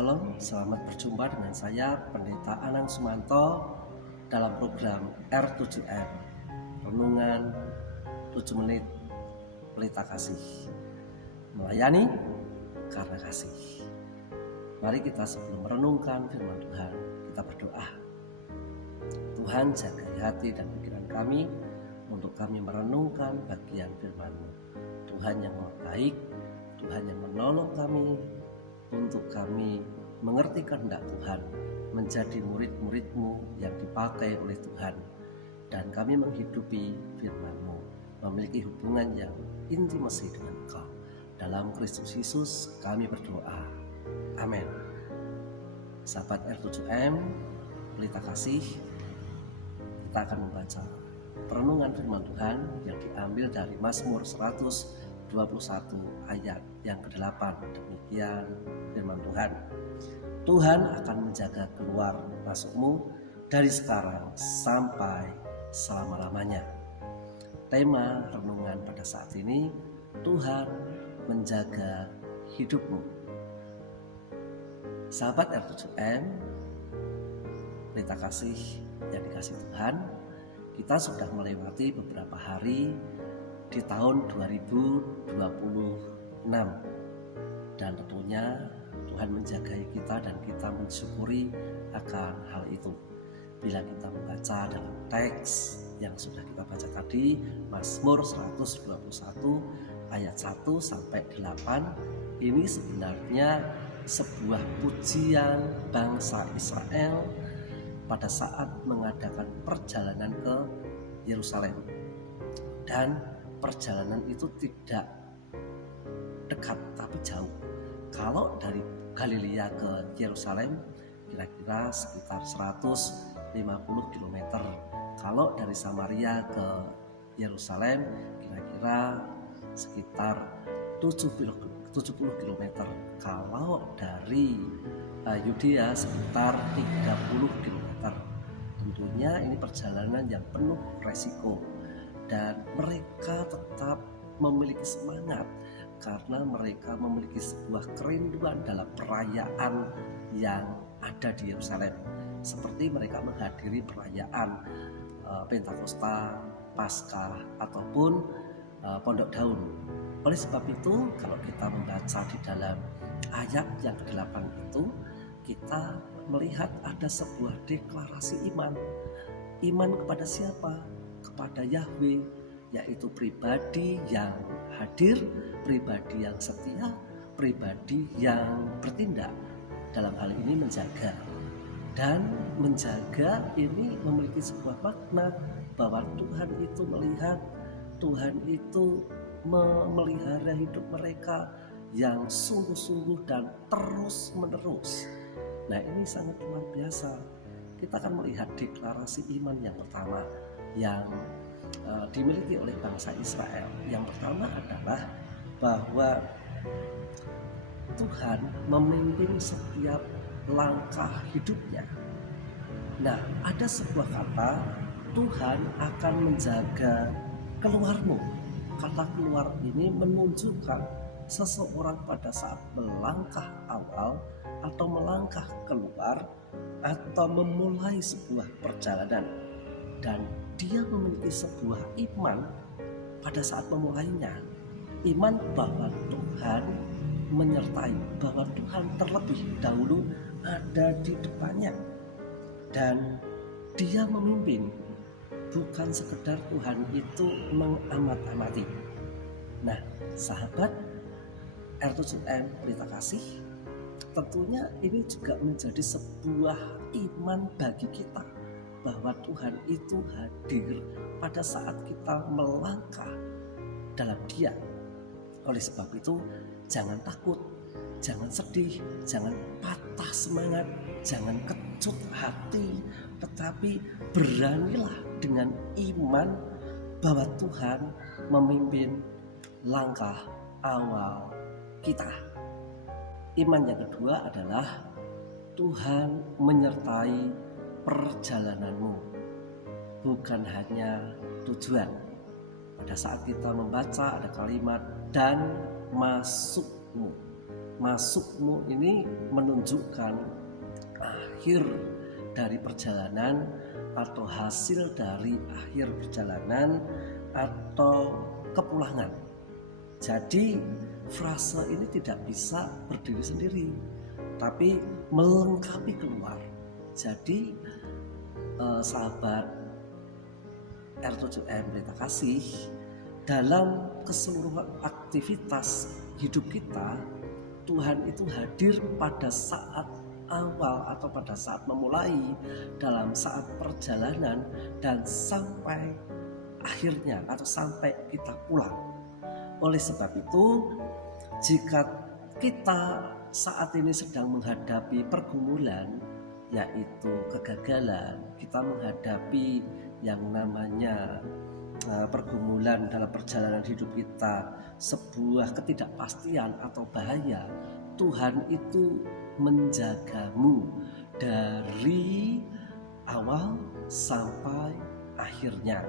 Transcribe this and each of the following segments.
Shalom, selamat berjumpa dengan saya Pendeta Anang Sumanto dalam program R7M, Renungan 7 Menit Pelita Kasih, melayani karena kasih. Mari kita sebelum merenungkan firman Tuhan, kita berdoa. Tuhan, jagai hati dan pikiran kami untuk kami merenungkan bagian firman-Mu. Tuhan yang baik, Tuhan yang menolong kami untuk kami mengerti kehendak Tuhan, menjadi murid-murid-Mu yang dipakai oleh Tuhan, dan kami menghidupi firman-Mu, memiliki hubungan yang intimasi dengan Engkau. Dalam Kristus Yesus kami berdoa. Amin. Sahabat R7M, Pelita Kasih, kita akan membaca perenungan firman Tuhan yang diambil dari Mazmur 121 ayat yang ke-8. Demikian firman Tuhan. Tuhan akan menjaga keluar masukmu dari sekarang sampai selama-lamanya. Tema renungan pada saat ini, Tuhan menjaga hidupmu. Sahabat R7M, Pelita Kasih yang dikasih Tuhan, kita sudah melewati beberapa hari di tahun 2026, dan tentunya Tuhan menjagai kita dan kita mensyukuri akan hal itu. Bila kita membaca dalam teks yang sudah kita baca tadi, Mazmur 121 ayat 1 sampai 8, ini sebenarnya sebuah pujian bangsa Israel pada saat mengadakan perjalanan ke Yerusalem. Dan perjalanan itu tidak dekat tapi jauh. Kalau dari Galilea ke Yerusalem kira-kira sekitar 150 km. Kalau dari Samaria ke Yerusalem kira-kira sekitar 70 km. Kalau dari Yudea sekitar 30 km. Tentunya ini perjalanan yang penuh resiko, dan mereka tetap memiliki semangat karena mereka memiliki sebuah kerinduan dalam perayaan yang ada di Yerusalem, seperti mereka menghadiri perayaan Pentakosta, Paskah ataupun Pondok Daun. Oleh sebab itu, kalau kita membaca di dalam ayat yang ke-8 itu, kita melihat ada sebuah deklarasi iman. Iman kepada siapa? Kepada Yahweh, yaitu pribadi yang hadir, pribadi yang setia, pribadi yang bertindak dalam hal ini menjaga. Dan menjaga ini memiliki sebuah makna bahwa Tuhan itu melihat, Tuhan itu memelihara hidup mereka yang sungguh-sungguh dan terus-menerus. Nah, ini sangat luar biasa. Kita akan melihat deklarasi iman yang pertama yang dimiliki oleh bangsa Israel. Yang pertama adalah bahwa Tuhan memimpin setiap langkah hidupnya. Nah, ada sebuah kata, Tuhan akan menjaga keluarmu. Kata keluar ini menunjukkan seseorang pada saat melangkah awal atau melangkah keluar atau memulai sebuah perjalanan, dan dia memiliki sebuah iman pada saat memulainya. Iman bahwa Tuhan menyertai, bahwa Tuhan terlebih dahulu ada di depannya, dan dia memimpin. Bukan sekedar Tuhan itu mengamat-amati. Nah, sahabat R7M Pelita Kasih, tentunya ini juga menjadi sebuah iman bagi kita bahwa Tuhan itu hadir pada saat kita melangkah dalam Dia. Oleh sebab itu, jangan takut, jangan sedih, jangan patah semangat, jangan kecut hati, tetapi beranilah dengan iman bahwa Tuhan memimpin langkah awal kita. Iman yang kedua adalah Tuhan menyertai perjalananmu, bukan hanya tujuan. Pada saat kita membaca ada kalimat dan masukmu. masukmu ini menunjukkan akhir dari perjalanan atau hasil dari akhir perjalanan atau kepulangan. Jadi frase ini tidak bisa berdiri sendiri, tapi melengkapi keluar. Jadi sahabat R7M Pelita Kasih, dalam keseluruhan aktivitas hidup kita, Tuhan itu hadir pada saat awal atau pada saat memulai, dalam saat perjalanan, dan sampai akhirnya atau sampai kita pulang. Oleh sebab itu, jika kita saat ini sedang menghadapi pergumulan, yaitu kegagalan, kita menghadapi yang namanya pergumulan dalam perjalanan hidup kita, sebuah ketidakpastian atau bahaya, Tuhan itu menjagamu dari awal sampai akhirnya.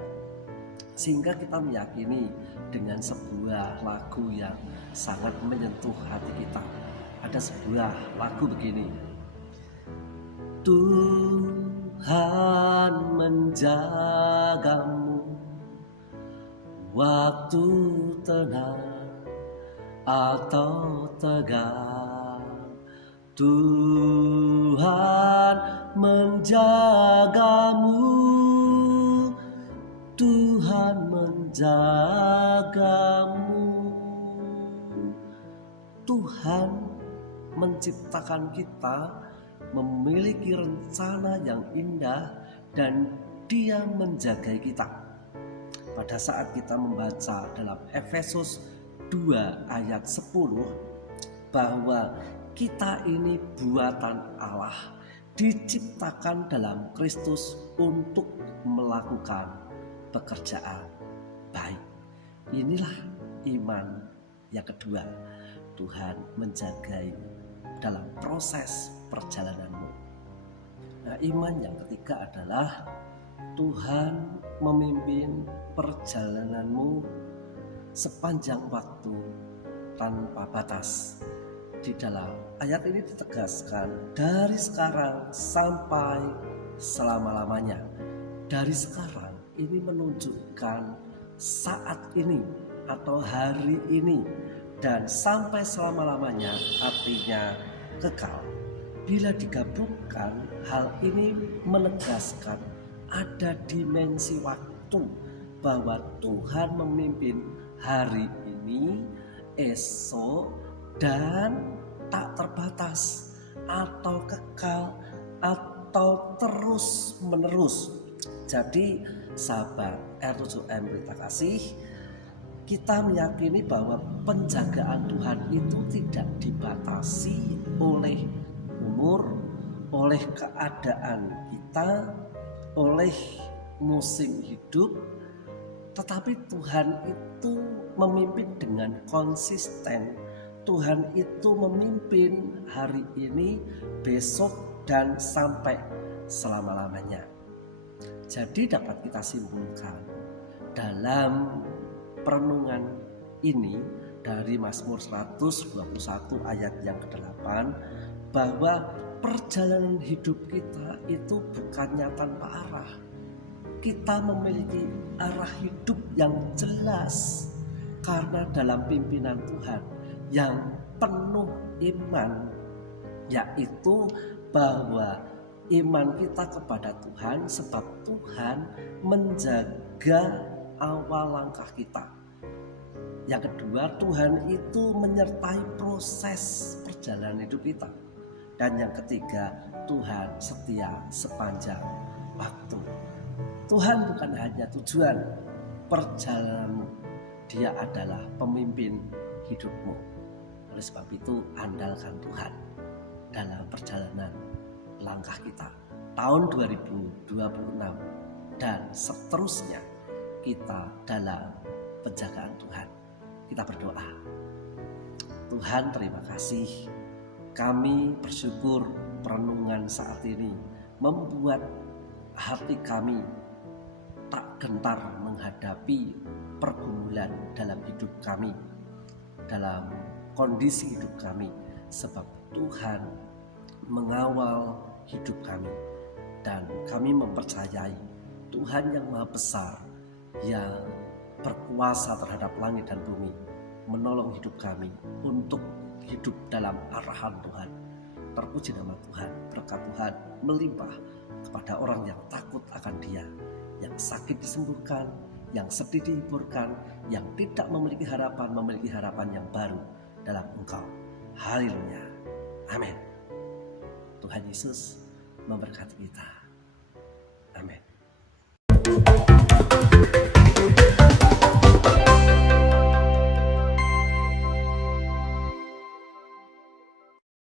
Sehingga kita meyakini dengan sebuah lagu yang sangat menyentuh hati kita. Ada sebuah lagu begini: Tuhan menjagamu waktu tenang atau tegang. Tuhan menjagamu, Tuhan menjagamu. Tuhan menciptakan kita, memiliki rencana yang indah, dan Dia menjagai kita. Pada saat kita membaca dalam Efesus 2 ayat 10 bahwa kita ini buatan Allah, diciptakan dalam Kristus untuk melakukan pekerjaan baik. Inilah iman yang kedua. Tuhan menjagai dalam proses perjalananmu. Nah, iman yang ketiga adalah Tuhan memimpin perjalananmu sepanjang waktu tanpa batas. Di dalam ayat ini ditegaskan dari sekarang sampai selama-lamanya. Dari sekarang ini menunjukkan saat ini atau hari ini, dan sampai selama-lamanya artinya kekal. Bila digabungkan, hal ini menegaskan ada dimensi waktu bahwa Tuhan memimpin hari ini, esok, dan tak terbatas atau kekal atau terus menerus. Jadi sahabat R7M Pelita Kasih, kita meyakini bahwa penjagaan Tuhan itu tidak dibatasi oleh umur, oleh keadaan kita, oleh musim hidup, tetapi Tuhan itu memimpin dengan konsisten. Tuhan itu memimpin hari ini, besok, dan sampai selama-lamanya. Jadi dapat kita simpulkan dalam perenungan ini dari Mazmur 121 ayat yang ke-8 bahwa perjalanan hidup kita itu bukannya tanpa arah. Kita memiliki arah hidup yang jelas karena dalam pimpinan Tuhan yang penuh iman, yaitu bahwa iman kita kepada Tuhan sebab Tuhan menjaga awal langkah kita. Yang kedua, Tuhan itu menyertai proses perjalanan hidup kita. Dan yang ketiga, Tuhan setia sepanjang waktu. Tuhan bukan hanya tujuan perjalananmu, Dia adalah pemimpin hidupmu. Oleh sebab itu, andalkan Tuhan dalam perjalanan langkah kita tahun 2026 dan seterusnya, kita dalam penjagaan Tuhan. Kita berdoa. Tuhan, terima kasih. Kami bersyukur perenungan saat ini membuat hati kami tak gentar menghadapi pergumulan dalam hidup kami, dalam kondisi hidup kami, sebab Tuhan mengawal hidup kami, dan kami mempercayai Tuhan yang Maha Besar, yang berkuasa terhadap langit dan bumi, menolong hidup kami untuk hidup dalam arahan Tuhan. Terpuji nama Tuhan, berkat Tuhan melimpah kepada orang yang takut akan Dia, yang sakit disembuhkan, yang sedih dihiburkan, yang tidak memiliki harapan yang baru dalam Engkau. Haleluya. Amin. Tuhan Yesus memberkati kita. Amin.